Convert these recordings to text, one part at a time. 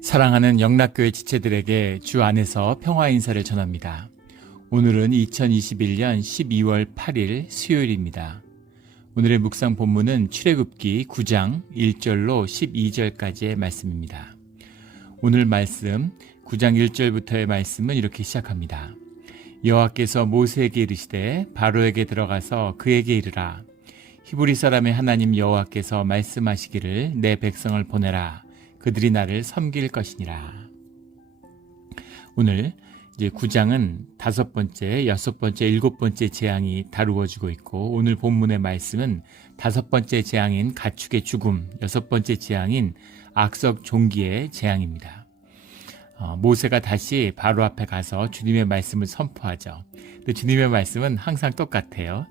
사랑하는 영락교회 지체들에게 주 안에서 평화 인사를 전합니다. 오늘은 2021년 12월 8일 수요일입니다. 오늘의 묵상 본문은 출애굽기 9장 1절로 12절까지의 말씀입니다. 오늘 말씀 9장 1절부터의 말씀은 이렇게 시작합니다. 여호와께서 모세에게 이르시되 바로에게 들어가서 그에게 이르라. 히브리 사람의 하나님 여호와께서 말씀하시기를 내 백성을 보내라. 그들이 나를 섬길 것이니라. 오늘 이제 9장은 5번째, 6번째, 7번째 재앙이 다루어지고 있고, 오늘 본문의 말씀은 5번째 재앙인 가축의 죽음, 6번째 재앙인 악석 종기의 재앙입니다. 모세가 다시 바로 앞에 가서 주님의 말씀을 선포하죠. 근데 주님의 말씀은 항상 똑같아요.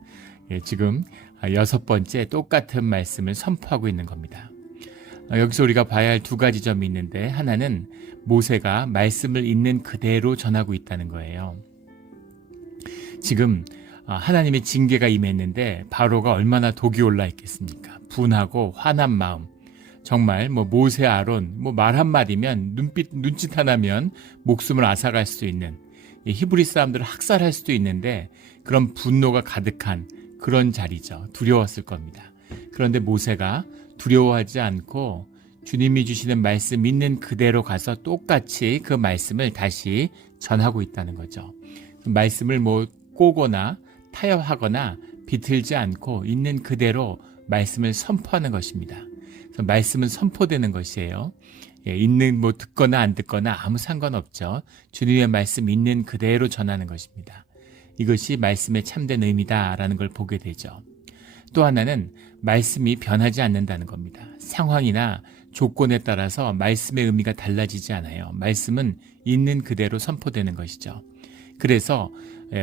지금 6번째 똑같은 말씀을 선포하고 있는 겁니다. 여기서 우리가 봐야 할 2가지 점이 있는데, 하나는 모세가 말씀을 있는 그대로 전하고 있다는 거예요. 지금 하나님의 징계가 임했는데 바로가 얼마나 독이 올라 있겠습니까? 분하고 화난 마음. 정말 모세 아론 말 한마디면 눈짓 하나면 목숨을 앗아갈 수도 있는, 히브리 사람들을 학살할 수도 있는데 그런 분노가 가득한 그런 자리죠. 두려웠을 겁니다. 그런데 모세가 두려워하지 않고 주님이 주시는 말씀 있는 그대로 가서 똑같이 그 말씀을 다시 전하고 있다는 거죠. 말씀을 꼬거나 타협하거나 비틀지 않고 있는 그대로 말씀을 선포하는 것입니다. 그래서 말씀은 선포되는 것이에요. 있는 듣거나 안 듣거나 아무 상관없죠. 주님의 말씀 있는 그대로 전하는 것입니다. 이것이 말씀의 참된 의미다라는 걸 보게 되죠. 또 하나는 말씀이 변하지 않는다는 겁니다. 상황이나 조건에 따라서 말씀의 의미가 달라지지 않아요. 말씀은 있는 그대로 선포되는 것이죠. 그래서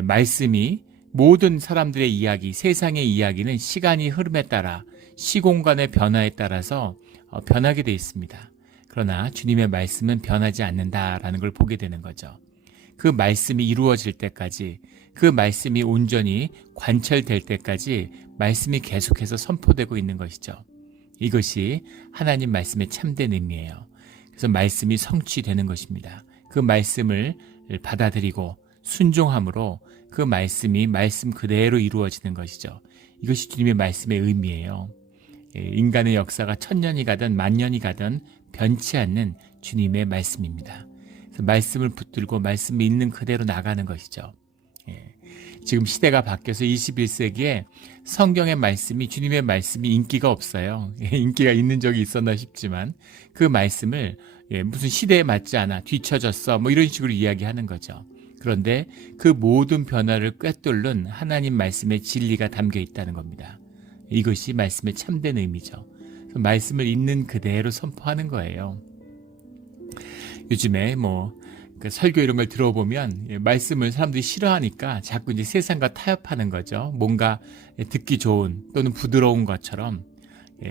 말씀이 모든 사람들의 이야기, 세상의 이야기는 시간이 흐름에 따라 시공간의 변화에 따라서 변하게 되어 있습니다. 그러나 주님의 말씀은 변하지 않는다라는 걸 보게 되는 거죠. 그 말씀이 이루어질 때까지, 그 말씀이 온전히 관철될 때까지 말씀이 계속해서 선포되고 있는 것이죠. 이것이 하나님 말씀의 참된 의미예요. 그래서 말씀이 성취되는 것입니다. 그 말씀을 받아들이고 순종함으로 그 말씀이 말씀 그대로 이루어지는 것이죠. 이것이 주님의 말씀의 의미예요. 인간의 역사가 1000년이 가든 10,000년이 가든 변치 않는 주님의 말씀입니다. 그래서 말씀을 붙들고 말씀이 있는 그대로 나가는 것이죠. 지금 시대가 바뀌어서 21세기에 성경의 말씀이, 주님의 말씀이 인기가 없어요. 인기가 있는 적이 있었나 싶지만 그 말씀을 무슨 시대에 맞지 않아, 뒤처졌어 이런 식으로 이야기하는 거죠. 그런데 그 모든 변화를 꿰뚫는 하나님 말씀의 진리가 담겨 있다는 겁니다. 이것이 말씀의 참된 의미죠. 말씀을 있는 그대로 선포하는 거예요. 요즘에 설교 이런 걸 들어보면 말씀을 사람들이 싫어하니까 자꾸 이제 세상과 타협하는 거죠. 뭔가 듣기 좋은 또는 부드러운 것처럼,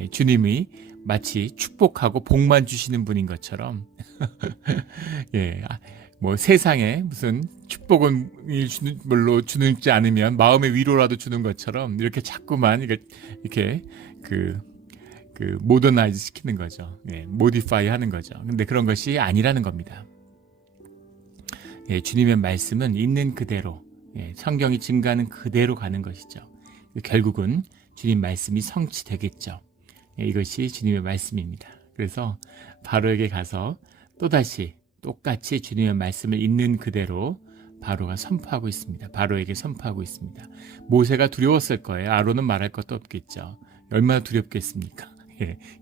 주님이 마치 축복하고 복만 주시는 분인 것처럼 세상에 무슨 축복은 주지 않으면 마음의 위로라도 주는 것처럼 이렇게 자꾸만 이렇게 모더나이즈 시키는 거죠. 모디파이 하는 거죠. 근데 그런 것이 아니라는 겁니다. 주님의 말씀은 있는 그대로, 성경이 증가하는 그대로 가는 것이죠. 결국은 주님 말씀이 성취되겠죠. 이것이 주님의 말씀입니다. 그래서 바로에게 가서 또다시 똑같이 주님의 말씀을 있는 그대로 바로가 선포하고 있습니다. 바로에게 선포하고 있습니다. 모세가 두려웠을 거예요. 아론은 말할 것도 없겠죠. 얼마나 두렵겠습니까?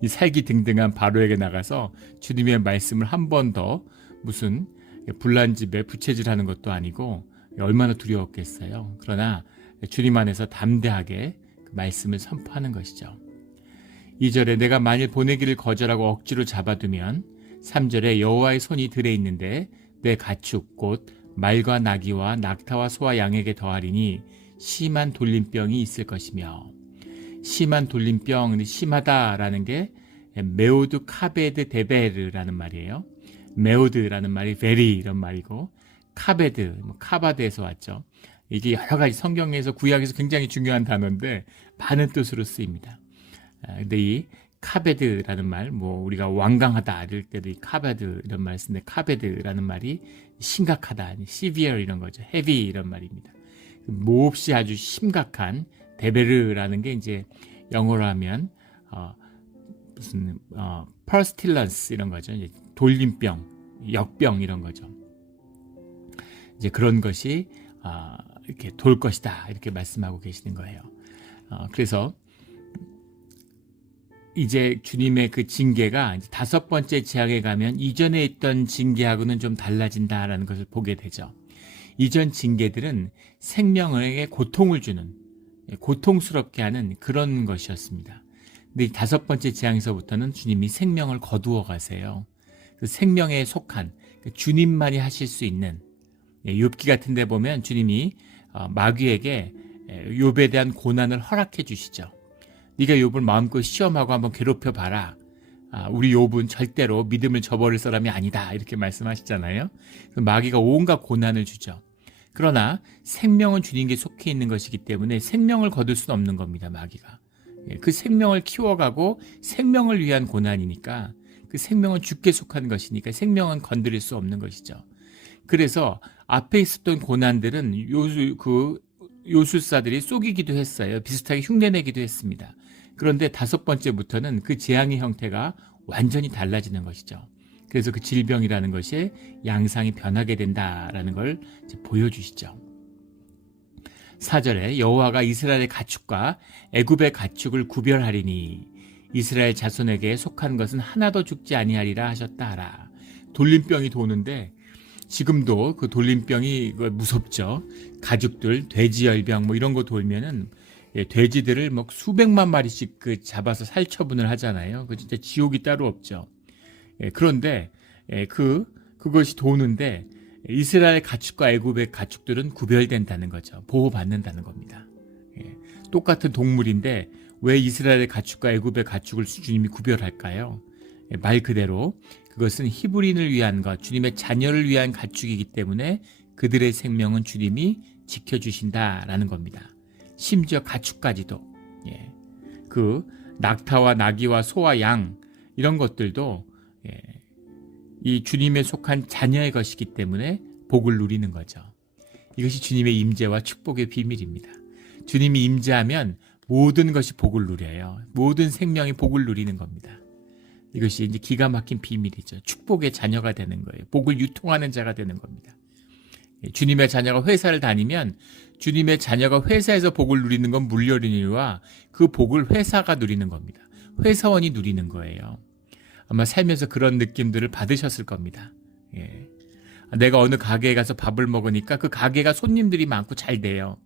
이 살기등등한 바로에게 나가서 주님의 말씀을 한 번 더 무슨 불난 집에 부채질하는 것도 아니고 얼마나 두려웠겠어요. 그러나 주님 안에서 담대하게 그 말씀을 선포하는 것이죠. 2절에 내가 만일 보내기를 거절하고 억지로 잡아두면, 3절에 여호와의 손이 들에 있는데 내 가축 곧 말과 나귀와 낙타와 소와 양에게 더하리니 심한 돌림병이 있을 것이며, 심한 돌림병, 심하다라는 게 메오드 카베드 데베르라는 말이에요. 메오드라는 말이 very 이런 말이고, 카베드, 카바드에서 왔죠. 이게 여러 가지 성경에서 구약에서 굉장히 중요한 단어인데 많은 뜻으로 쓰입니다. 근데 이 카베드라는 말, 뭐 우리가 완강하다 이럴 때도 이 카베드 이런 말 쓰는데 카베드라는 말이 심각하다, severe 이런 거죠. heavy 이런 말입니다. 몹시 아주 심각한 데베르라는 게 이제 영어로 하면 무슨 pestilence 이런 거죠. 이제 돌림병, 역병 이런 거죠. 이제 그런 것이 이렇게 돌 것이다 이렇게 말씀하고 계시는 거예요. 그래서 이제 주님의 그 징계가 이제 5번째 재앙에 가면 이전에 있던 징계하고는 좀 달라진다라는 것을 보게 되죠. 이전 징계들은 생명에게 고통을 주는, 고통스럽게 하는 그런 것이었습니다. 근데 5번째 재앙에서부터는 주님이 생명을 거두어 가세요. 그 생명에 속한 주님만이 하실 수 있는, 욥기 같은 데 보면 주님이 마귀에게 욥에 대한 고난을 허락해 주시죠. 네가 욥을 마음껏 시험하고 한번 괴롭혀 봐라. 우리 욥은 절대로 믿음을 저버릴 사람이 아니다. 이렇게 말씀하시잖아요. 마귀가 온갖 고난을 주죠. 그러나 생명은 주님께 속해 있는 것이기 때문에 생명을 거둘 수는 없는 겁니다. 마귀가. 그 생명을 키워가고 생명을 위한 고난이니까 그 생명은 주께 속한 것이니까 생명은 건드릴 수 없는 것이죠. 그래서 앞에 있었던 고난들은 요술사들이 속이기도 했어요. 비슷하게 흉내내기도 했습니다. 그런데 5번째부터는 그 재앙의 형태가 완전히 달라지는 것이죠. 그래서 그 질병이라는 것이 양상이 변하게 된다라는 걸 이제 보여주시죠. 4절에 여호와가 이스라엘의 가축과 애굽의 가축을 구별하리니 이스라엘 자손에게 속한 것은 하나도 죽지 아니하리라 하셨다 하라. 돌림병이 도는데 지금도 그 돌림병이 무섭죠. 가죽들, 돼지열병 뭐 이런 거 돌면은 돼지들을 뭐 수백만 마리씩 잡아서 살처분을 하잖아요. 그 진짜 지옥이 따로 없죠. 그런데 그것이 도는데 이스라엘 가축과 애굽의 가축들은 구별된다는 거죠. 보호받는다는 겁니다. 똑같은 동물인데 왜 이스라엘의 가축과 애굽의 가축을 주님이 구별할까요? 말 그대로 그것은 히브리인을 위한 것, 주님의 자녀를 위한 가축이기 때문에 그들의 생명은 주님이 지켜주신다라는 겁니다. 심지어 가축까지도. 그 낙타와 나귀와 소와 양 이런 것들도 이 주님에 속한 자녀의 것이기 때문에 복을 누리는 거죠. 이것이 주님의 임재와 축복의 비밀입니다. 주님이 임재하면 모든 것이 복을 누려요. 모든 생명이 복을 누리는 겁니다. 이것이 이제 기가 막힌 비밀이죠. 축복의 자녀가 되는 거예요. 복을 유통하는 자가 되는 겁니다. 주님의 자녀가 회사를 다니면 주님의 자녀가 회사에서 복을 누리는 건 물려리니와 그 복을 회사가 누리는 겁니다. 회사원이 누리는 거예요. 아마 살면서 그런 느낌들을 받으셨을 겁니다. 내가 어느 가게에 가서 밥을 먹으니까 그 가게가 손님들이 많고 잘 돼요.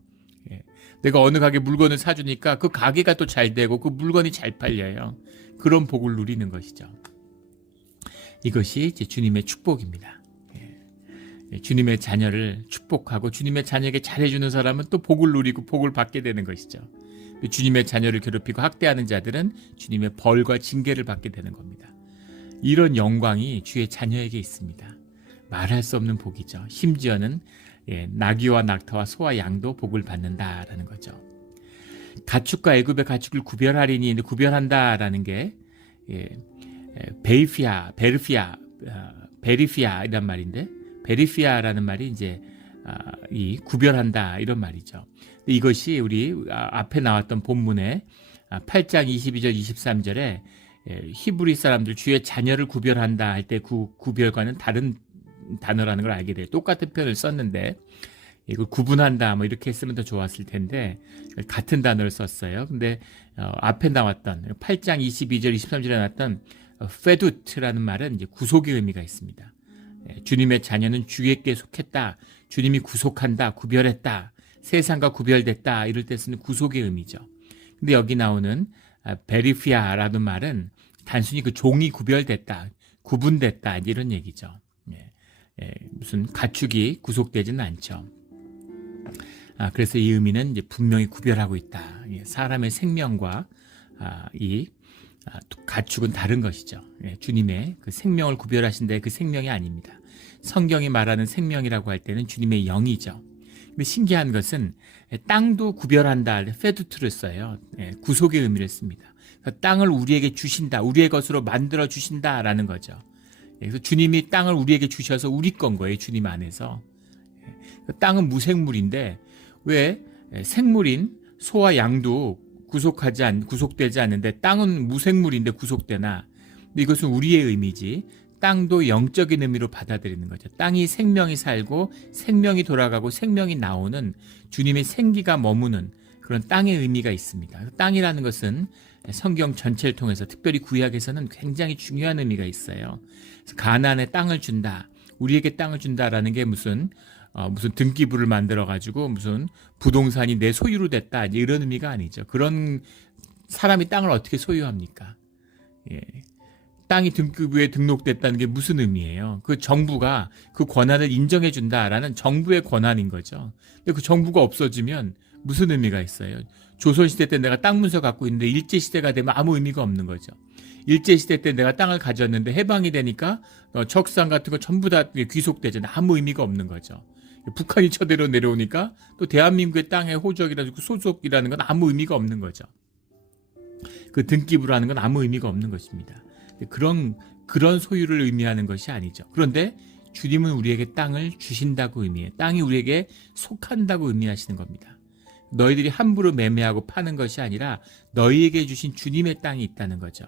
내가 어느 가게 물건을 사주니까 그 가게가 또 잘 되고 그 물건이 잘 팔려요. 그런 복을 누리는 것이죠. 이것이 이제 주님의 축복입니다. 주님의 자녀를 축복하고 주님의 자녀에게 잘해주는 사람은 또 복을 누리고 복을 받게 되는 것이죠. 주님의 자녀를 괴롭히고 학대하는 자들은 주님의 벌과 징계를 받게 되는 겁니다. 이런 영광이 주의 자녀에게 있습니다. 말할 수 없는 복이죠. 심지어는 나귀와 낙타와 소와 양도 복을 받는다라는 거죠. 가축과 애굽의 가축을 구별하리니 구별한다라는 게 베리피아 이란 말인데 베리피아라는 말이 이제 이 구별한다 이런 말이죠. 이것이 우리 앞에 나왔던 본문에 8장 22절 23절에 히브리 사람들 주의 자녀를 구별한다 할 때 그 구별과는 다른 단어라는 걸 알게 돼요. 똑같은 표현을 썼는데 이걸 구분한다 뭐 이렇게 쓰면 더 좋았을 텐데 같은 단어를 썼어요. 근데 앞에 나왔던 8장 22절 23절에 나왔던 페두트라는 말은 이제 구속의 의미가 있습니다. 주님의 자녀는 주에게 속했다. 주님이 구속한다. 구별했다. 세상과 구별됐다. 이럴 때 쓰는 구속의 의미죠. 근데 여기 나오는 베리피아라는 말은 단순히 그 종이 구별됐다. 구분됐다. 이런 얘기죠. 무슨 가축이 구속되지는 않죠. 그래서 이 의미는 이제 분명히 구별하고 있다. 사람의 생명과 이 가축은 다른 것이죠. 주님의 그 생명을 구별하신데 그 생명이 아닙니다. 성경이 말하는 생명이라고 할 때는 주님의 영이죠. 근데 신기한 것은 땅도 구별한다. 페두트를 써요. 구속의 의미를 씁니다. 땅을 우리에게 주신다. 우리의 것으로 만들어 주신다라는 거죠. 그래서 주님이 땅을 우리에게 주셔서 우리 건 거예요. 주님 안에서. 땅은 무생물인데 왜 생물인 소와 양도 구속되지 않는데 땅은 무생물인데 구속되나? 근데 이것은 우리의 의미지. 땅도 영적인 의미로 받아들이는 거죠. 땅이 생명이 살고 생명이 돌아가고 생명이 나오는 주님의 생기가 머무는 그런 땅의 의미가 있습니다. 땅이라는 것은 성경 전체를 통해서 특별히 구약에서는 굉장히 중요한 의미가 있어요. 그래서 가나안에 땅을 준다, 우리에게 땅을 준다라는 게 무슨 등기부를 만들어 가지고 무슨 부동산이 내 소유로 됐다 이런 의미가 아니죠. 그런 사람이 땅을 어떻게 소유합니까? 예. 땅이 등기부에 등록됐다는 게 무슨 의미예요? 그 정부가 그 권한을 인정해 준다라는 정부의 권한인 거죠. 근데 그 정부가 없어지면 무슨 의미가 있어요? 조선시대 때 내가 땅 문서 갖고 있는데 일제시대가 되면 아무 의미가 없는 거죠. 일제시대 때 내가 땅을 가졌는데 해방이 되니까 적산 같은 거 전부 다 귀속되잖아요. 아무 의미가 없는 거죠. 북한이 쳐대로 내려오니까 또 대한민국의 땅에 호적이라든지 소속이라는 건 아무 의미가 없는 거죠. 그 등기부라는 건 아무 의미가 없는 것입니다. 그런 소유를 의미하는 것이 아니죠. 그런데 주님은 우리에게 땅을 주신다고 의미해요. 땅이 우리에게 속한다고 의미하시는 겁니다. 너희들이 함부로 매매하고 파는 것이 아니라 너희에게 주신 주님의 땅이 있다는 거죠.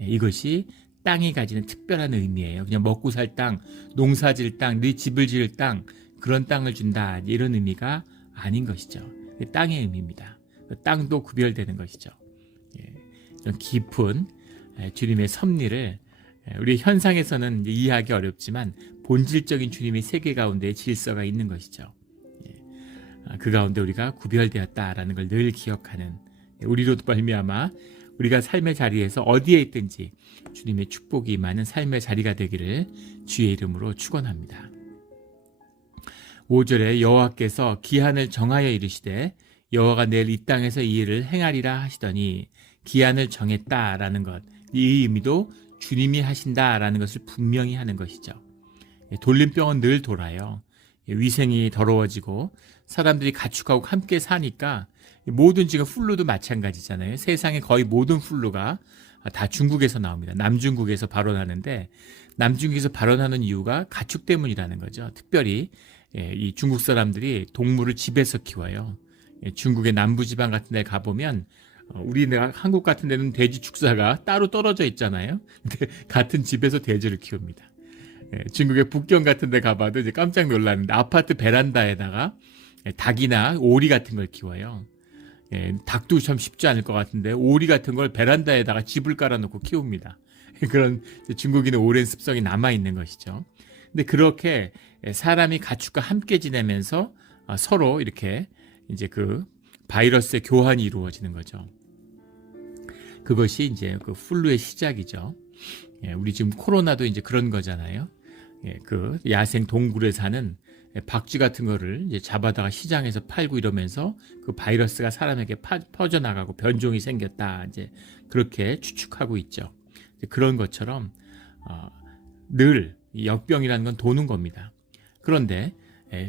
이것이 땅이 가지는 특별한 의미예요. 그냥 먹고 살 땅, 농사 지을 땅, 네 집을 지을 땅, 그런 땅을 준다 이런 의미가 아닌 것이죠. 땅의 의미입니다. 땅도 구별되는 것이죠. 이런 깊은 주님의 섭리를 우리 현상에서는 이해하기 어렵지만 본질적인 주님의 세계 가운데 질서가 있는 것이죠. 그 가운데 우리가 구별되었다라는 걸 늘 기억하는, 우리로도 말미암아 우리가 삶의 자리에서 어디에 있든지 주님의 축복이 임하는 삶의 자리가 되기를 주의 이름으로 축원합니다. 5절에 여호와께서 기한을 정하여 이르시되 여호와가 내일 이 땅에서 이 일을 행하리라 하시더니 기한을 정했다라는 것, 이 의미도 주님이 하신다라는 것을 분명히 하는 것이죠. 돌림병은 늘 돌아요. 위생이 더러워지고 사람들이 가축하고 함께 사니까 모든 지금 풀루도 마찬가지잖아요. 세상의 거의 모든 풀루가 다 중국에서 나옵니다. 남중국에서 발원하는데 남중국에서 발원하는 이유가 가축 때문이라는 거죠. 특별히 이 중국 사람들이 동물을 집에서 키워요. 중국의 남부지방 같은 데 가보면 우리나라 한국 같은 데는 돼지 축사가 따로 떨어져 있잖아요. 근데 같은 집에서 돼지를 키웁니다. 중국의 북경 같은 데 가봐도 이제 깜짝 놀랐는데 아파트 베란다에다가 닭이나 오리 같은 걸 키워요. 닭도 참 쉽지 않을 것 같은데 오리 같은 걸 베란다에다가 집을 깔아놓고 키웁니다. 그런 중국인의 오랜 습성이 남아있는 것이죠. 근데 그렇게 사람이 가축과 함께 지내면서 서로 이렇게 이제 그 바이러스의 교환이 이루어지는 거죠. 그것이 이제 그 플루의 시작이죠. 우리 지금 코로나도 이제 그런 거잖아요. 그 야생 동굴에 사는 박쥐 같은 거를 이제 잡아다가 시장에서 팔고 이러면서 그 바이러스가 사람에게 퍼져나가고 변종이 생겼다. 이제 그렇게 추측하고 있죠. 그런 것처럼 늘 역병이라는 건 도는 겁니다. 그런데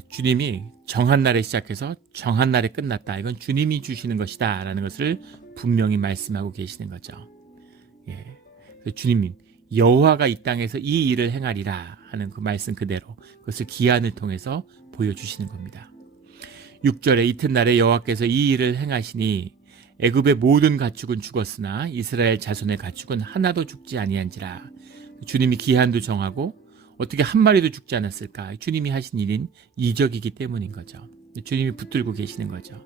주님이 정한 날에 시작해서 정한 날에 끝났다. 이건 주님이 주시는 것이다 라는 것을 분명히 말씀하고 계시는 거죠. 주님이 여호와가 이 땅에서 이 일을 행하리라 하는 그 말씀 그대로 그것을 기한을 통해서 보여주시는 겁니다. 6절에 이튿날에 여호와께서 이 일을 행하시니 애굽의 모든 가축은 죽었으나 이스라엘 자손의 가축은 하나도 죽지 아니한지라. 주님이 기한도 정하고 어떻게 한 마리도 죽지 않았을까? 주님이 하신 일인 이적이기 때문인 거죠. 주님이 붙들고 계시는 거죠.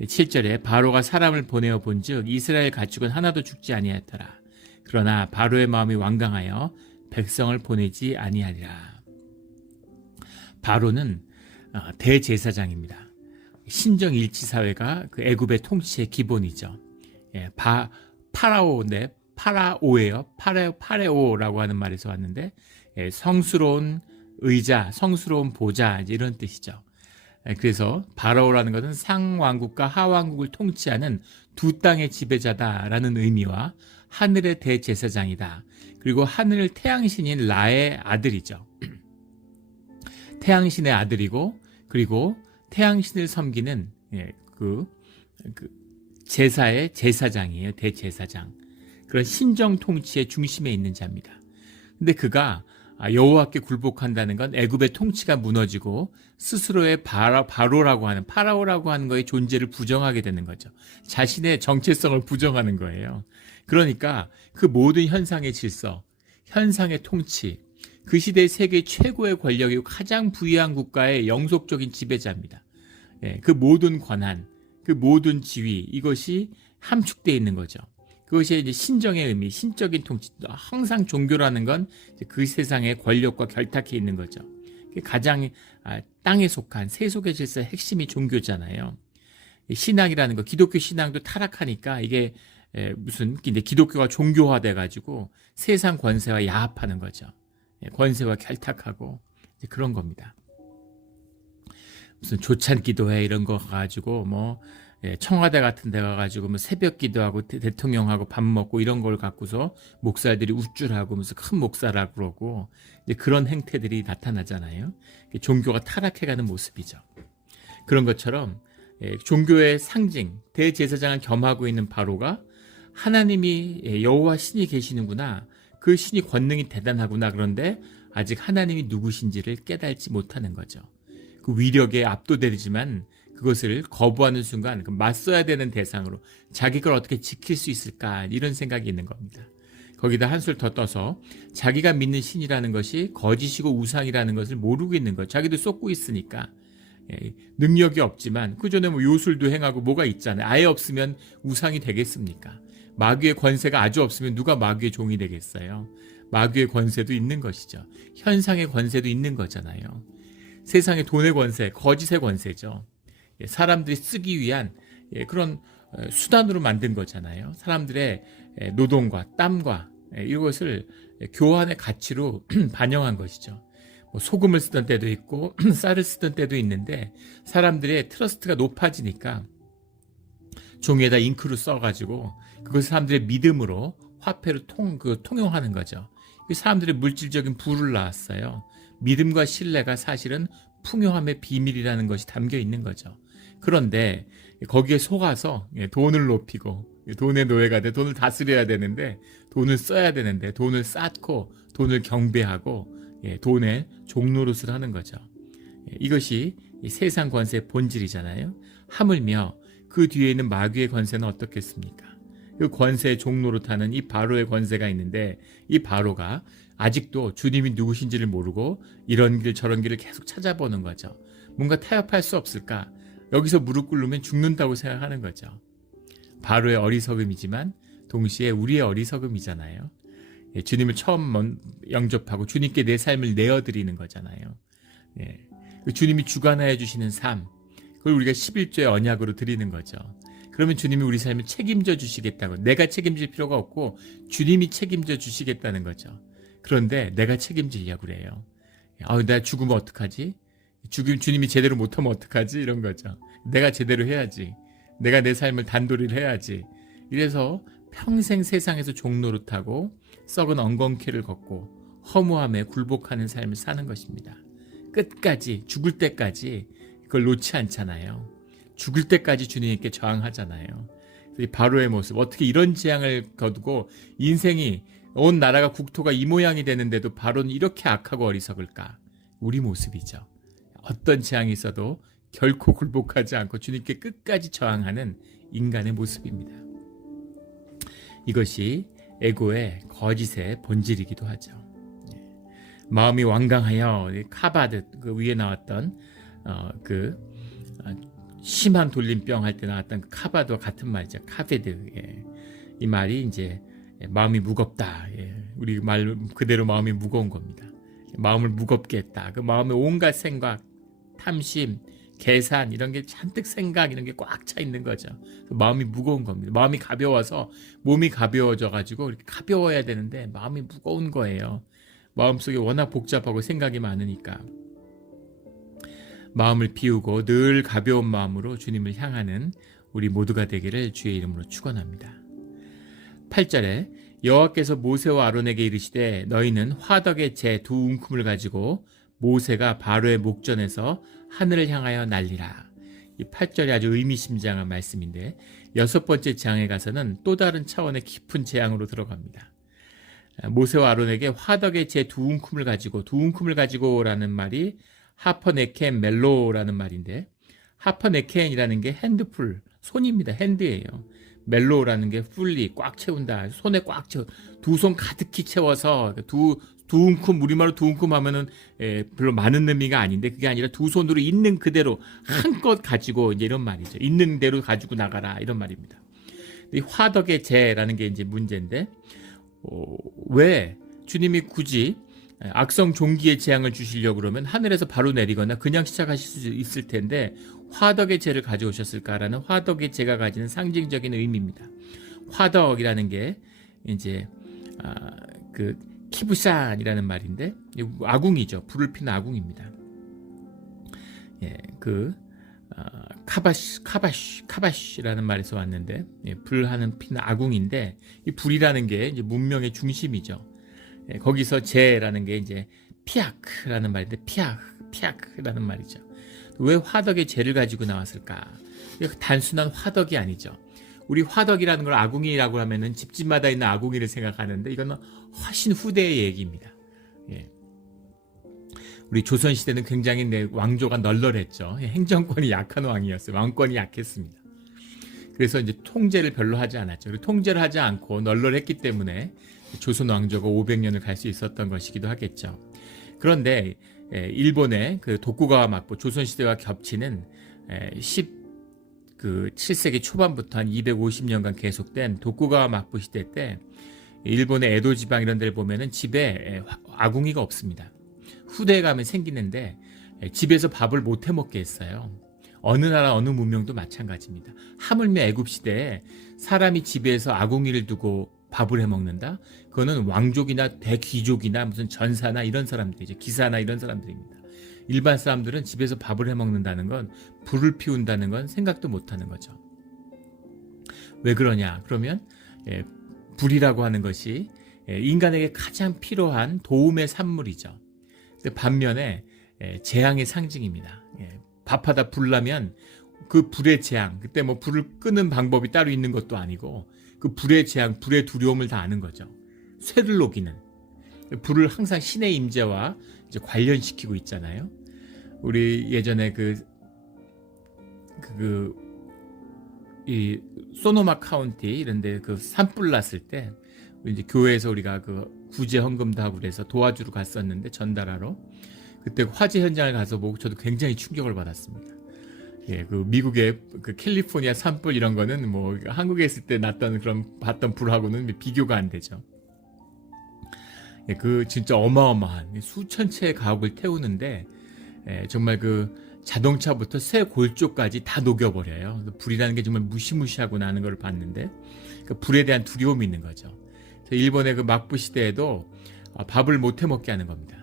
7절에 바로가 사람을 보내어 본즉 이스라엘 가축은 하나도 죽지 아니하였더라. 그러나 바로의 마음이 완강하여 백성을 보내지 아니하리라. 바로는 대제사장입니다. 신정 일치 사회가 그 애굽의 통치의 기본이죠. 파라오인데 파라오예요. 파레오라고 하는 말에서 왔는데 성스러운 의자, 성스러운 보좌 이런 뜻이죠. 그래서 바라오라는 것은 상왕국과 하왕국을 통치하는 두 땅의 지배자다라는 의미와 하늘의 대제사장이다. 그리고 하늘 태양신인 라의 아들이죠. 태양신의 아들이고 그리고 태양신을 섬기는 그 제사의 제사장이에요. 대제사장. 그런 신정 통치의 중심에 있는 자입니다. 근데 그가 여호와께 굴복한다는 건 애굽의 통치가 무너지고 스스로의 바로라고 하는 파라오라고 하는 거의 존재를 부정하게 되는 거죠. 자신의 정체성을 부정하는 거예요. 그러니까 그 모든 현상의 질서, 현상의 통치, 그 시대의 세계 최고의 권력이고 가장 부유한 국가의 영속적인 지배자입니다. 그 모든 권한, 그 모든 지위, 이것이 함축되어 있는 거죠. 그것이 이제 신정의 의미, 신적인 통치. 항상 종교라는 건 그 세상의 권력과 결탁해 있는 거죠. 가장 땅에 속한 세속의 질서의 핵심이 종교잖아요. 신앙이라는 거, 기독교 신앙도 타락하니까 이게 무슨 이제 기독교가 종교화돼 가지고 세상 권세와 야합하는 거죠. 권세와 결탁하고 이제 그런 겁니다. 무슨 조찬 기도회 이런 거 가지고 뭐 청와대 같은 데 가가지고 뭐 새벽 기도하고 대통령하고 밥 먹고 이런 걸 갖고서 목사들이 우쭐하고 무슨 큰 목사라 그러고 이제 그런 행태들이 나타나잖아요. 종교가 타락해가는 모습이죠. 그런 것처럼 종교의 상징 대제사장을 겸하고 있는 바로가 하나님이 여호와 신이 계시는구나, 그 신이 권능이 대단하구나, 그런데 아직 하나님이 누구신지를 깨닫지 못하는 거죠. 그 위력에 압도되지만 그것을 거부하는 순간 맞서야 되는 대상으로 자기 걸 어떻게 지킬 수 있을까, 이런 생각이 있는 겁니다. 거기다 한술 더 떠서 자기가 믿는 신이라는 것이 거짓이고 우상이라는 것을 모르고 있는 것. 자기도 쏟고 있으니까 능력이 없지만 그 전에 뭐 요술도 행하고 뭐가 있잖아요. 아예 없으면 우상이 되겠습니까? 마귀의 권세가 아주 없으면 누가 마귀의 종이 되겠어요? 마귀의 권세도 있는 것이죠. 현상의 권세도 있는 거잖아요. 세상의 돈의 권세, 거짓의 권세죠. 사람들이 쓰기 위한 그런 수단으로 만든 거잖아요. 사람들의 노동과 땀과 이것을 교환의 가치로 반영한 것이죠. 뭐 소금을 쓰던 때도 있고 쌀을 쓰던 때도 있는데 사람들의 트러스트가 높아지니까 종이에다 잉크로 써가지고 그것을 사람들의 믿음으로 화폐로 통용하는 거죠. 사람들의 물질적인 부를 낳았어요. 믿음과 신뢰가 사실은 풍요함의 비밀이라는 것이 담겨 있는 거죠. 그런데 거기에 속아서 돈을 높이고 돈의 노예가 돼 돈을 다스려야 되는데 돈을 써야 되는데 돈을 쌓고 돈을 경배하고 돈의 종노릇을 하는 거죠. 이것이 세상 권세의 본질이잖아요. 하물며 그 뒤에 있는 마귀의 권세는 어떻겠습니까? 그 권세의 종노릇하는 이 바로의 권세가 있는데 이 바로가 아직도 주님이 누구신지를 모르고 이런 길 저런 길을 계속 찾아보는 거죠. 뭔가 타협할 수 없을까? 여기서 무릎 꿇으면 죽는다고 생각하는 거죠. 바로의 어리석음이지만 동시에 우리의 어리석음이잖아요. 주님을 처음 영접하고 주님께 내 삶을 내어드리는 거잖아요. 주님이 주관하여 주시는 삶, 그걸 우리가 11조의 언약으로 드리는 거죠. 그러면 주님이 우리 삶을 책임져 주시겠다고, 내가 책임질 필요가 없고 주님이 책임져 주시겠다는 거죠. 그런데 내가 책임지려고 그래요. 내가 죽으면 어떡하지? 주님이 제대로 못하면 어떡하지? 이런 거죠. 내가 제대로 해야지. 내가 내 삶을 단도리를 해야지. 이래서 평생 세상에서 종노릇하고 썩은 엉겅퀴를 걷고 허무함에 굴복하는 삶을 사는 것입니다. 끝까지, 죽을 때까지 그걸 놓지 않잖아요. 죽을 때까지 주님께 저항하잖아요. 이 바로의 모습, 어떻게 이런 재앙을 거두고 인생이 온 나라가 국토가 이 모양이 되는데도 바로는 이렇게 악하고 어리석을까? 우리 모습이죠. 어떤 재앙이 있어도 결코 굴복하지 않고 주님께 끝까지 저항하는 인간의 모습입니다. 이것이 에고의 거짓의 본질이기도 하죠. 마음이 완강하여 카바드 그 위에 나왔던 심한 돌림병 할 때 나왔던 그 카바드와 같은 말이죠. 카베드. 이 말이 이제 마음이 무겁다. 우리 말 그대로 마음이 무거운 겁니다. 마음을 무겁게 했다. 그 마음에 온갖 생각, 탐심, 계산 이런 게 잔뜩 생각 이런 게 꽉 차 있는 거죠. 마음이 무거운 겁니다. 마음이 가벼워서 몸이 가벼워져 가지고 이렇게 가벼워야 되는데 마음이 무거운 거예요. 마음속에 워낙 복잡하고 생각이 많으니까. 마음을 비우고 늘 가벼운 마음으로 주님을 향하는 우리 모두가 되기를 주의 이름으로 축원합니다. 8절에 여호와께서 모세와 아론에게 이르시되 너희는 화덕의 재 두 움큼을 가지고 모세가 바로의 목전에서 하늘을 향하여 날리라. 이 8절이 아주 의미심장한 말씀인데 6번째 재앙에 가서는 또 다른 차원의 깊은 재앙으로 들어갑니다. 모세와 아론에게 화덕의 재 두 움큼을 가지고라는 말이 하퍼네켄 멜로라는 말인데, 하퍼네켄이라는 게 핸드풀, 손입니다. 핸드예요. 멜로라는 게 풀리, 꽉 채운다. 손에 꽉 채워, 두 손 가득히 채워서 두 움큼, 우리말로 두 움큼 하면은 별로 많은 의미가 아닌데, 그게 아니라 두 손으로 있는 그대로 한껏 가지고, 이제 이런 말이죠. 있는 대로 가지고 나가라, 이런 말입니다. 이 화덕의 재라는 게 이제 문제인데, 왜 주님이 굳이 악성 종기의 재앙을 주시려고 그러면 하늘에서 바로 내리거나 그냥 시작하실 수 있을 텐데 화덕의 재를 가져오셨을까라는 화덕의 재가 가지는 상징적인 의미입니다. 화덕이라는 게 이제 그 키부산이라는 말인데 아궁이죠. 불을 피는 아궁입니다. 예, 그 카바시라는 말에서 왔는데, 불하는 피는 아궁인데, 이 불이라는 게 이제 문명의 중심이죠. 거기서 재라는 게 이제 피아크라는 말인데, 피아크라는 말이죠. 왜 화덕의 재를 가지고 나왔을까? 단순한 화덕이 아니죠. 우리 화덕이라는 걸 아궁이라고 하면은 집집마다 있는 아궁이를 생각하는데, 이거는 훨씬 후대의 얘기입니다. 예. 우리 조선시대는 굉장히 왕조가 널널했죠. 행정권이 약한 왕이었어요. 왕권이 약했습니다. 그래서 이제 통제를 별로 하지 않았죠. 그리고 통제를 하지 않고 널널했기 때문에 조선 왕조가 500년을 갈 수 있었던 것이기도 하겠죠. 그런데 일본의 그 도쿠가와 막부, 조선시대와 겹치는 17세기 초반부터 한 250년간 계속된 도쿠가와 막부 시대 때 일본의 에도 지방 이런 데를 보면은 집에 아궁이가 없습니다. 후대에 가면 생기는데 집에서 밥을 못 해먹게 했어요. 어느 나라 어느 문명도 마찬가지입니다. 하물며 애굽 시대에 사람이 집에서 아궁이를 두고 밥을 해먹는다? 그거는 왕족이나 대귀족이나 무슨 전사나 이런 사람들이죠. 기사나 이런 사람들입니다. 일반 사람들은 집에서 밥을 해먹는다는 건, 불을 피운다는 건 생각도 못하는 거죠. 왜 그러냐? 그러면 불이라고 하는 것이 인간에게 가장 필요한 도움의 산물이죠. 반면에 재앙의 상징입니다. 밥하다 불 나면 그 불의 재앙, 그때 뭐 불을 끄는 방법이 따로 있는 것도 아니고 그 불의 재앙, 불의 두려움을 다 아는 거죠. 쇠를 녹이는 불을 항상 신의 임재와 이제 관련시키고 있잖아요. 우리 예전에 이 소노마 카운티 이런데 그 산불 났을 때 이제 교회에서 우리가 그 구제 헌금도 하고 그래서 도와주러 갔었는데, 전달하러 그때 화재 현장을 가서 보고 저도 굉장히 충격을 받았습니다. 예, 그 미국의 그 캘리포니아 산불 이런 거는 뭐 한국에 있을 때 났던 그런 봤던 불하고는 비교가 안 되죠. 예, 그 진짜 어마어마한 수천 채의 가옥을 태우는데 정말 그 자동차부터 새 골조까지 다 녹여버려요. 불이라는 게 정말 무시무시하고 나는 걸 봤는데, 그 불에 대한 두려움이 있는 거죠. 일본의 그 막부 시대에도 밥을 못 해먹게 하는 겁니다.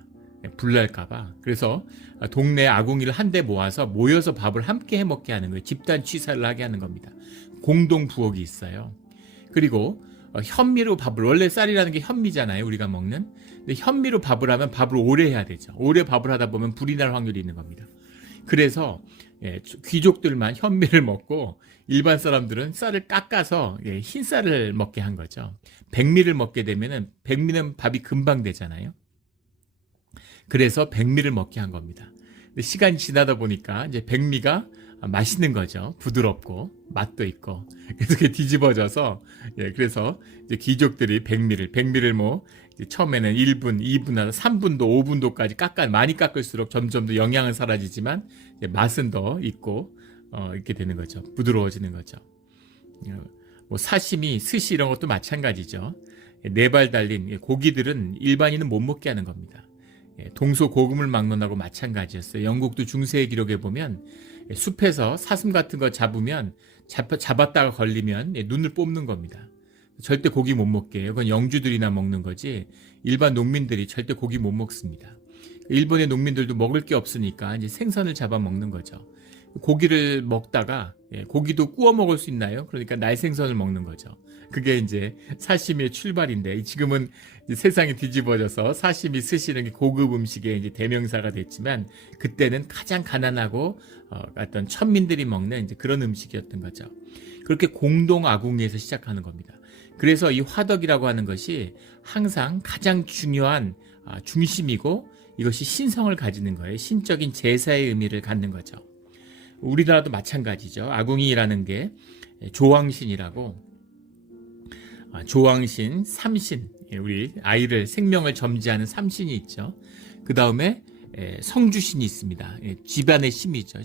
불날까봐. 그래서 동네 아궁이를 한데 모여서 밥을 함께 해먹게 하는 거예요. 집단 취사를 하게 하는 겁니다. 공동 부엌이 있어요. 그리고 현미로 밥을, 원래 쌀이라는 게 현미잖아요, 우리가 먹는. 근데 현미로 밥을 하면 밥을 오래 해야 되죠. 오래 밥을 하다 보면 불이 날 확률이 있는 겁니다. 그래서 귀족들만 현미를 먹고 일반 사람들은 쌀을 깎아서 흰 쌀을 먹게 한 거죠. 백미를 먹게 되면은, 백미는 밥이 금방 되잖아요. 그래서 백미를 먹게 한 겁니다. 근데 시간이 지나다 보니까 이제 백미가 맛있는 거죠. 부드럽고 맛도 있고. 그래서 그게 뒤집어져서, 그래서 이제 귀족들이 백미를 뭐 처음에는 1분, 2분, 3분도, 5분도까지 많이 깎을수록 점점 더 영양은 사라지지만 맛은 더 있고 이렇게 되는 거죠. 부드러워지는 거죠. 뭐 사시미, 스시 이런 것도 마찬가지죠. 4발 달린 고기들은 일반인은 못 먹게 하는 겁니다. 동서고금을 막론하고 마찬가지였어요. 영국도 중세의 기록에 보면 숲에서 사슴 같은 거 잡으면 잡았다가 걸리면 눈을 뽑는 겁니다. 절대 고기 못 먹게 해요. 그건 영주들이나 먹는 거지 일반 농민들이 절대 고기 못 먹습니다. 일본의 농민들도 먹을 게 없으니까 이제 생선을 잡아 먹는 거죠. 고기를 먹다가 고기도 구워 먹을 수 있나요? 그러니까 날생선을 먹는 거죠. 그게 이제 사시미의 출발인데 지금은 이제 세상이 뒤집어져서 사시미, 스시는 게 고급 음식의 이제 대명사가 됐지만 그때는 가장 가난하고 어떤 천민들이 먹는 이제 그런 음식이었던 거죠. 그렇게 공동 아궁이에서 시작하는 겁니다. 그래서 이 화덕이라고 하는 것이 항상 가장 중요한 중심이고 이것이 신성을 가지는 거예요. 신적인 제사의 의미를 갖는 거죠. 우리나라도 마찬가지죠. 아궁이라는 게 조왕신이라고 조왕신, 삼신, 우리 아이를 생명을 점지하는 삼신이 있죠. 그 다음에 성주신이 있습니다. 집안의 신이죠.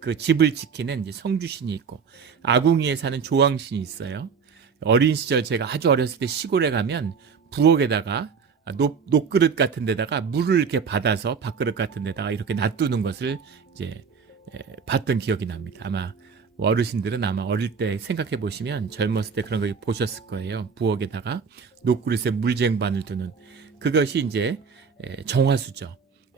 그 집을 지키는 이제 성주신이 있고 아궁이에 사는 조왕신이 있어요. 어린 시절 제가 아주 어렸을 때 시골에 가면 부엌에다가 녹그릇 같은 데다가 물을 이렇게 받아서 밥그릇 같은 데다가 이렇게 놔두는 것을 이제 봤던 기억이 납니다. 아마 어르신들은 아마 어릴 때 생각해 보시면 젊었을 때 그런 거 보셨을 거예요. 부엌에다가 녹그릇에 물쟁반을 두는 그것이 이제 정화수죠.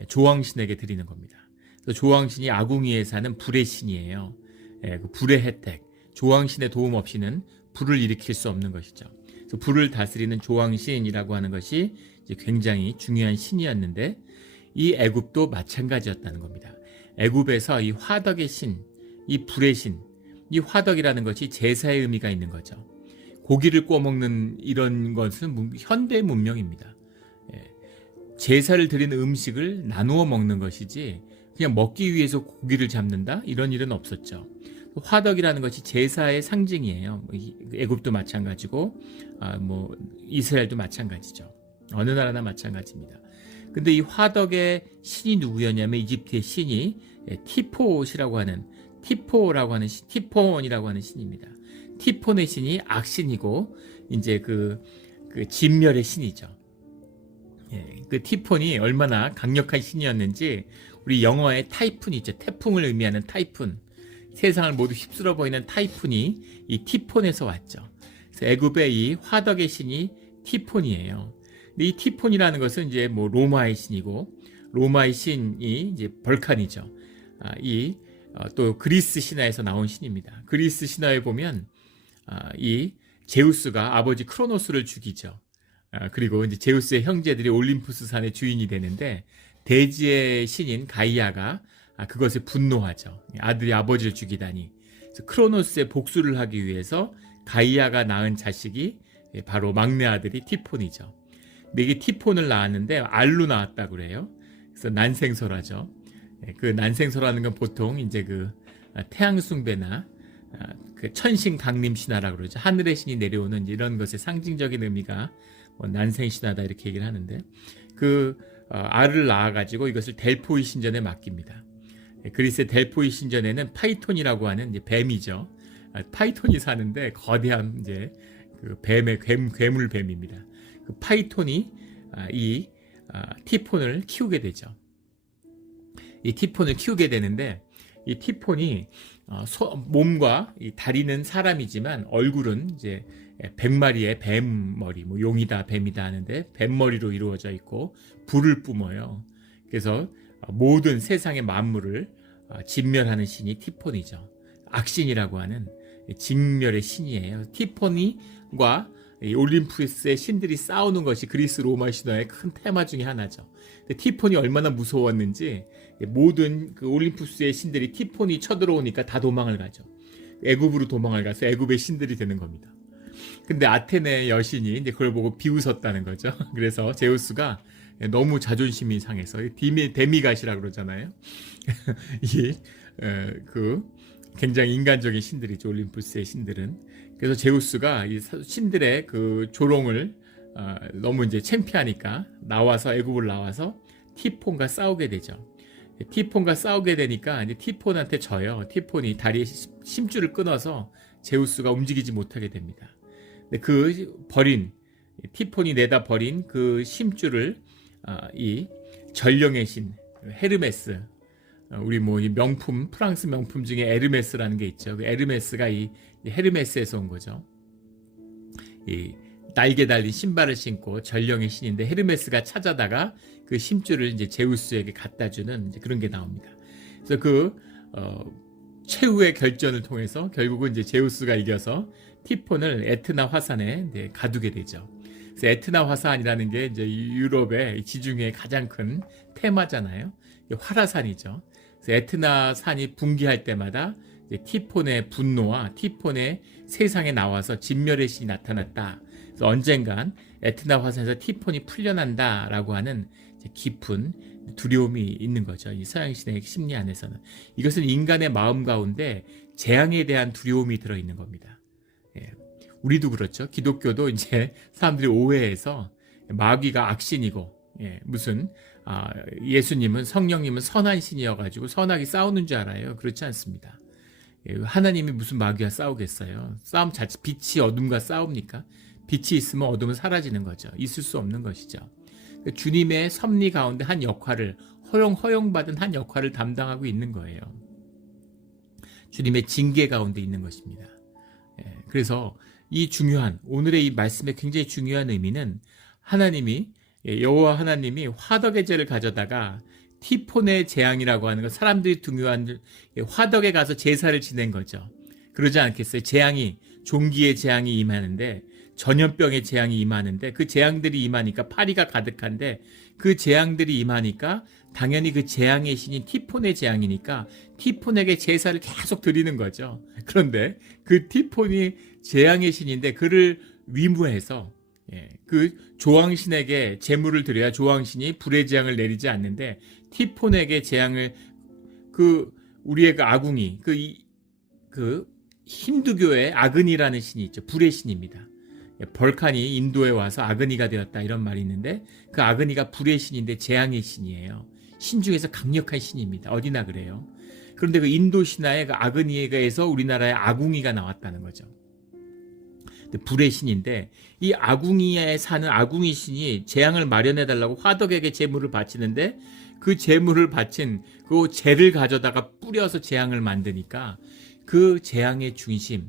조왕신에게 드리는 겁니다. 그래서 조왕신이 아궁이에 사는 불의 신이에요. 그 불의 혜택. 조왕신의 도움 없이는 불을 일으킬 수 없는 것이죠. 그래서 불을 다스리는 조왕신이라고 하는 것이 이제 굉장히 중요한 신이었는데 이 애굽도 마찬가지였다는 겁니다. 애굽에서 이 화덕의 신, 이 불의 신, 이 화덕이라는 것이 제사의 의미가 있는 거죠. 고기를 구워 먹는 이런 것은 현대 문명입니다. 제사를 드리는 음식을 나누어 먹는 것이지 그냥 먹기 위해서 고기를 잡는다 이런 일은 없었죠. 화덕이라는 것이 제사의 상징이에요. 애굽도 마찬가지고 이스라엘도 마찬가지죠. 어느 나라나 마찬가지입니다. 근데 이 화덕의 신이 누구였냐면 이집트의 신이 티포라고 하는 티폰이라고 하는 신입니다. 티폰의 신이 악신이고 이제 그 진멸의 신이죠. 그 티폰이 얼마나 강력한 신이었는지 우리 영어의 타이푼 있죠. 태풍을 의미하는 타이푼. 세상을 모두 휩쓸어 버리는 타이푼이 이 티폰에서 왔죠. 그래서 애굽의 이 화덕의 신이 티폰이에요. 근데 이 티폰이라는 것은 이제 로마의 신이고 로마의 신이 이제 벌칸이죠. 또 그리스 신화에서 나온 신입니다. 그리스 신화에 보면 이 제우스가 아버지 크로노스를 죽이죠. 그리고 이제 제우스의 형제들이 올림푸스 산의 주인이 되는데 대지의 신인 가이아가 그것에 분노하죠. 아들이 아버지를 죽이다니. 그래서 크로노스의 복수를 하기 위해서 가이아가 낳은 자식이 바로 막내 아들이 티폰이죠. 근데 이게 티폰을 낳았는데 알로 낳았다고 그래요. 그래서 난생설화죠. 그 난생설화는 건 보통 이제 그 태양숭배나 그 천신 강림 신화라고 그러죠. 하늘의 신이 내려오는 이런 것의 상징적인 의미가 난생신화다 이렇게 얘기를 하는데 그 알을 낳아가지고 이것을 델포이 신전에 맡깁니다. 그리스의 델포이 신전에는 파이톤이라고 하는 이제 뱀이죠. 파이톤이 사는데 거대한 이제 그 괴물 뱀입니다. 그 파이톤이 이 티폰을 키우게 되죠. 이 티폰을 키우게 되는데 이 티폰이 몸과 이 다리는 사람이지만 얼굴은 이제 100마리의 뱀머리, 용이다, 뱀이다 하는데 뱀머리로 이루어져 있고 불을 뿜어요. 그래서 모든 세상의 만물을 진멸하는 신이 티폰이죠. 악신이라고 하는 진멸의 신이에요. 티폰과 올림푸스의 신들이 싸우는 것이 그리스 로마 신화의 큰 테마 중에 하나죠. 티폰이 얼마나 무서웠는지 모든 그 올림푸스의 신들이 티폰이 쳐들어오니까 다 도망을 가죠. 애굽으로 도망을 가서 애굽의 신들이 되는 겁니다. 근데 아테네 여신이 이제 그걸 보고 비웃었다는 거죠. 그래서 제우스가 너무 자존심이 상해서 데미갓이라고 그러잖아요. 굉장히 인간적인 신들이죠. 올림푸스의 신들은. 그래서 제우스가 이 신들의 그 조롱을 너무 이제 창피하니까 애굽을 나와서 티폰과 싸우게 되죠. 티폰과 싸우게 되니까 이제 티폰한테 져요. 티폰이 다리에 심줄을 끊어서 제우스가 움직이지 못하게 됩니다. 근데 티폰이 내다 버린 그 심줄을 이 전령의 신 헤르메스, 우리 이 명품 프랑스 명품 중에 에르메스라는 게 있죠. 그 에르메스가 이 헤르메스에서 온 거죠. 이 날개 달린 신발을 신고 전령의 신인데 헤르메스가 찾아다가 그 심줄을 이제 제우스에게 갖다 주는 이제 그런 게 나옵니다. 그래서 최후의 결전을 통해서 결국은 이제 제우스가 이겨서 티폰을 에트나 화산에 가두게 되죠. 그래서 에트나 화산이라는 게 이제 유럽의 지중해 가장 큰 테마잖아요. 활화산이죠. 그래서 에트나 산이 붕괴할 때마다 이제 티폰의 분노와 티폰의 세상에 나와서 진멸의 신이 나타났다. 그래서 언젠간 에트나 화산에서 티폰이 풀려난다라고 하는 깊은 두려움이 있는 거죠. 이 서양신의 심리 안에서는. 이것은 인간의 마음 가운데 재앙에 대한 두려움이 들어있는 겁니다. 예. 우리도 그렇죠. 기독교도 이제 사람들이 오해해서 마귀가 악신이고, 무슨, 예수님은, 성령님은 선한 신이어가지고 선하게 싸우는 줄 알아요. 그렇지 않습니다. 하나님이 무슨 마귀와 싸우겠어요. 싸움 자체, 빛이 어둠과 싸웁니까? 빛이 있으면 어둠은 사라지는 거죠. 있을 수 없는 것이죠. 주님의 섭리 가운데 한 역할을 허용받은 한 역할을 담당하고 있는 거예요. 주님의 징계 가운데 있는 것입니다. 그래서 이 중요한 오늘의 이 말씀의 굉장히 중요한 의미는 하나님이 여호와 하나님이 화덕의 죄를 가져다가 티폰의 재앙이라고 하는 것, 사람들이 등유한 화덕에 가서 제사를 지낸 거죠. 그러지 않겠어요? 재앙이, 종기의 재앙이 임하는데, 전염병의 재앙이 임하는데, 그 재앙들이 임하니까 파리가 가득한데, 그 재앙들이 임하니까 당연히 그 재앙의 신인 티폰의 재앙이니까 티폰에게 제사를 계속 드리는 거죠. 그런데 그 티폰이 재앙의 신인데 그를 위무해서 그 조왕신에게 제물을 드려야 조왕신이 불의 재앙을 내리지 않는데, 티폰에게 재앙을, 우리의 그 아궁이, 힌두교의 아그니라는 신이 있죠. 불의 신입니다. 벌칸이 인도에 와서 아그니가 되었다 이런 말이 있는데, 그 아그니가 불의 신인데 재앙의 신이에요. 신 중에서 강력한 신입니다. 어디나 그래요. 그런데 그 인도 신화의 그 아그니에게서 우리나라의 아궁이가 나왔다는 거죠. 불의 신인데, 이 아궁이에 사는 아궁이 신이 재앙을 마련해달라고 화덕에게 제물을 바치는데, 그 제물을 바친 그 재를 가져다가 뿌려서 재앙을 만드니까 그 재앙의 중심이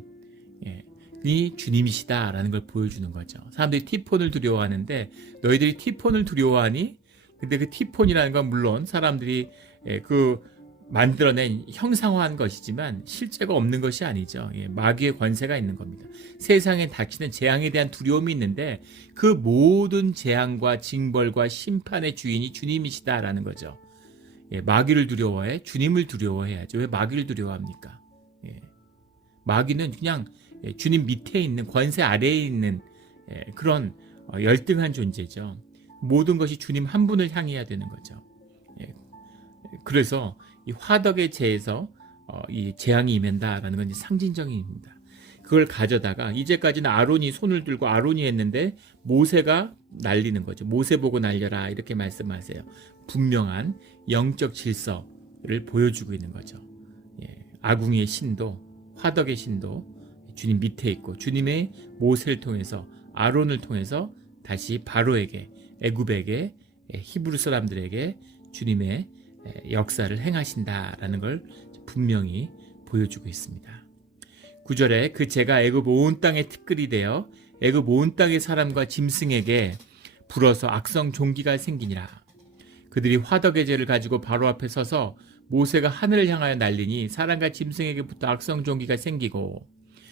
주님이시다라는 걸 보여주는 거죠. 사람들이 티폰을 두려워하는데, 너희들이 티폰을 두려워하니? 근데 그 티폰이라는 건 물론 사람들이 만들어낸 형상화한 것이지만 실제가 없는 것이 아니죠. 마귀의 권세가 있는 겁니다. 세상에 닥치는 재앙에 대한 두려움이 있는데, 그 모든 재앙과 징벌과 심판의 주인이 주님이시다라는 거죠. 마귀를 두려워해? 주님을 두려워해야죠. 왜 마귀를 두려워합니까? 마귀는 그냥 주님 밑에 있는, 권세 아래에 있는 그런 열등한 존재죠. 모든 것이 주님 한 분을 향해야 되는 거죠. 그래서 이 화덕의 재에서 이 재앙이 임한다라는 건 상징적입니다. 그걸 가져다가 이제까지는 아론이 손을 들고 아론이 했는데 모세가 날리는 거죠. 모세 보고 날려라 이렇게 말씀하세요. 분명한 영적 질서를 보여주고 있는 거죠. 아궁이의 신도, 화덕의 신도 주님 밑에 있고, 주님의 모세를 통해서, 아론을 통해서 다시 바로에게, 애굽에게, 히브리 사람들에게 주님의 역사를 행하신다라는 걸 분명히 보여주고 있습니다. 9절에 그 재가 애굽 온 땅에 티끌이 되어 애굽 온 땅의 사람과 짐승에게 불어서 악성 종기가 생기니라. 그들이 화덕의 재를 가지고 바로 앞에 서서 모세가 하늘을 향하여 날리니 사람과 짐승에게부터 악성 종기가 생기고,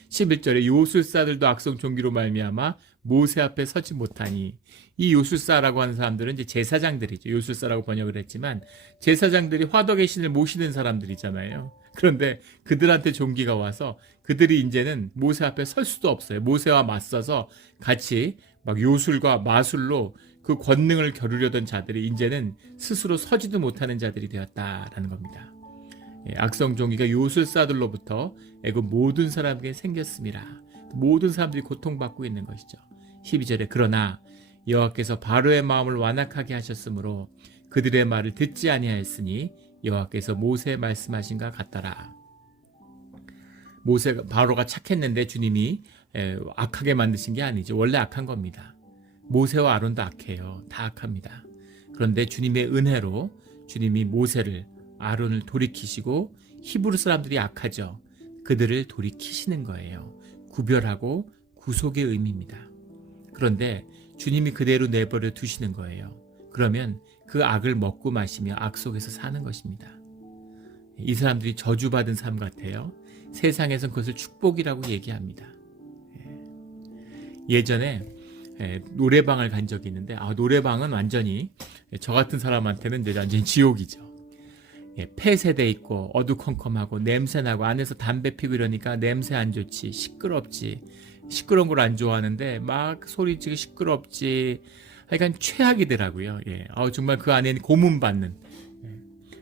11절에 요술사들도 악성 종기로 말미암아 모세 앞에 서지 못하니, 이 요술사라고 하는 사람들은 이제 제사장들이죠. 요술사라고 번역을 했지만 제사장들이 화덕의 신을 모시는 사람들이잖아요. 그런데 그들한테 종기가 와서 그들이 이제는 모세 앞에 설 수도 없어요. 모세와 맞서서 같이 막 요술과 마술로 그 권능을 겨루려던 자들이 이제는 스스로 서지도 못하는 자들이 되었다라는 겁니다. 악성 종기가 요술사들로부터 애굽 모든 사람에게 생겼습니다. 모든 사람들이 고통받고 있는 것이죠. 12절에 그러나 여호와께서 바로의 마음을 완악하게 하셨으므로 그들의 말을 듣지 아니하였으니 여호와께서 모세에 말씀하신 것 같더라. 바로가 착했는데 주님이 악하게 만드신 게 아니죠. 원래 악한 겁니다. 모세와 아론도 악해요. 다 악합니다. 그런데 주님의 은혜로 주님이 모세를, 아론을 돌이키시고, 히브리 사람들이 악하죠. 그들을 돌이키시는 거예요. 구별하고 구속의 의미입니다. 그런데 주님이 그대로 내버려 두시는 거예요. 그러면 그 악을 먹고 마시며 악 속에서 사는 것입니다. 이 사람들이 저주받은 삶 같아요. 세상에선 그것을 축복이라고 얘기합니다. 예전에 노래방을 간 적이 있는데 노래방은 완전히 저 같은 사람한테는 이제 완전히 지옥이죠. 폐쇄돼 있고 어두컴컴하고 냄새나고 안에서 담배 피고 이러니까 냄새 안 좋지, 시끄럽지. 시끄러운 걸 안 좋아하는데 막 소리치고 시끄럽지. 하여간 최악이더라고요. 정말 그 안에는 고문받는.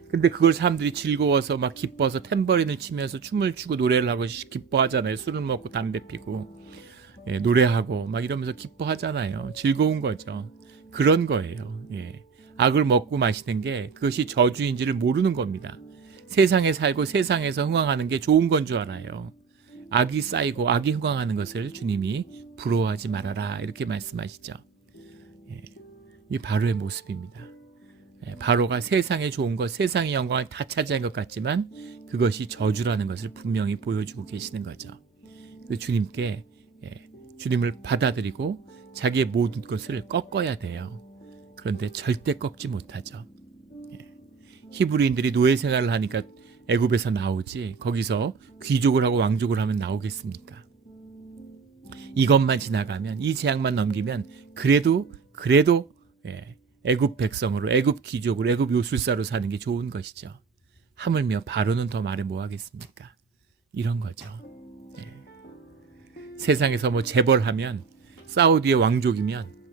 근데 그걸 사람들이 즐거워서 막 기뻐서 탬버린을 치면서 춤을 추고 노래를 하고 기뻐하잖아요. 술을 먹고 담배 피고 노래하고 막 이러면서 기뻐하잖아요. 즐거운 거죠. 그런 거예요. 악을 먹고 마시는 게 그것이 저주인지를 모르는 겁니다. 세상에 살고 세상에서 흥황하는 게 좋은 건 줄 알아요. 악이 쌓이고 악이 흥황하는 것을 주님이 부러워하지 말아라 이렇게 말씀하시죠. 이 바로의 모습입니다. 바로가 세상에 좋은 것, 세상의 영광을 다 차지한 것 같지만 그것이 저주라는 것을 분명히 보여주고 계시는 거죠. 주님께 주님을 받아들이고 자기의 모든 것을 꺾어야 돼요. 그런데 절대 꺾지 못하죠. 히브리인들이 노예 생활을 하니까 애굽에서 나오지 거기서 귀족을 하고 왕족을 하면 나오겠습니까? 이것만 지나가면, 이 재앙만 넘기면 그래도 애굽 백성으로, 애굽 귀족으로, 애굽 요술사로 사는 게 좋은 것이죠. 하물며 바로는 더 말해 뭐 하겠습니까? 이런 거죠. 세상에서 뭐 재벌하면, 사우디의 왕족이면,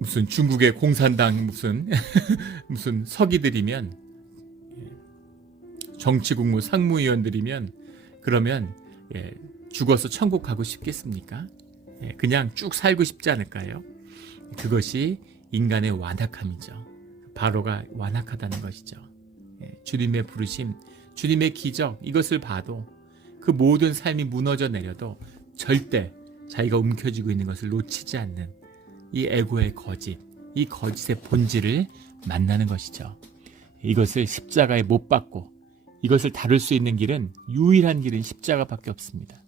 무슨 중국의 공산당 무슨 서기들이면, 정치국무 상무위원들이면, 그러면 죽어서 천국 가고 싶겠습니까? 그냥 쭉 살고 싶지 않을까요? 그것이 인간의 완악함이죠. 바로가 완악하다는 것이죠. 주님의 부르심, 주님의 기적, 이것을 봐도 그 모든 삶이 무너져 내려도 절대 자기가 움켜쥐고 있는 것을 놓치지 않는 이 에고의 거짓, 이 거짓의 본질을 만나는 것이죠. 이것을 십자가에 못 박고 이것을 다룰 수 있는 길은, 유일한 길은 십자가밖에 없습니다.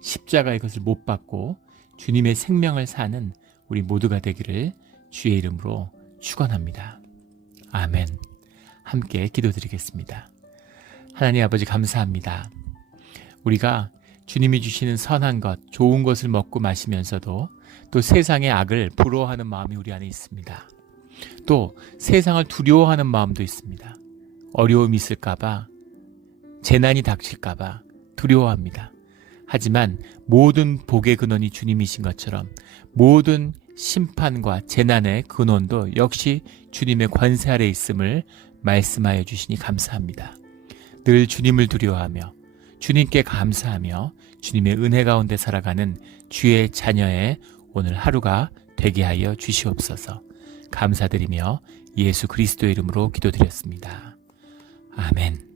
십자가의 것을 못 박고 주님의 생명을 사는 우리 모두가 되기를 주의 이름으로 축원합니다. 아멘. 함께 기도드리겠습니다. 하나님 아버지 감사합니다. 우리가 주님이 주시는 선한 것, 좋은 것을 먹고 마시면서도 또 세상의 악을 부러워하는 마음이 우리 안에 있습니다. 또 세상을 두려워하는 마음도 있습니다. 어려움이 있을까봐, 재난이 닥칠까봐 두려워합니다. 하지만 모든 복의 근원이 주님이신 것처럼 모든 심판과 재난의 근원도 역시 주님의 권세 아래 있음을 말씀하여 주시니 감사합니다. 늘 주님을 두려워하며 주님께 감사하며 주님의 은혜 가운데 살아가는 주의 자녀의 오늘 하루가 되게 하여 주시옵소서. 감사드리며 예수 그리스도의 이름으로 기도드렸습니다. 아멘.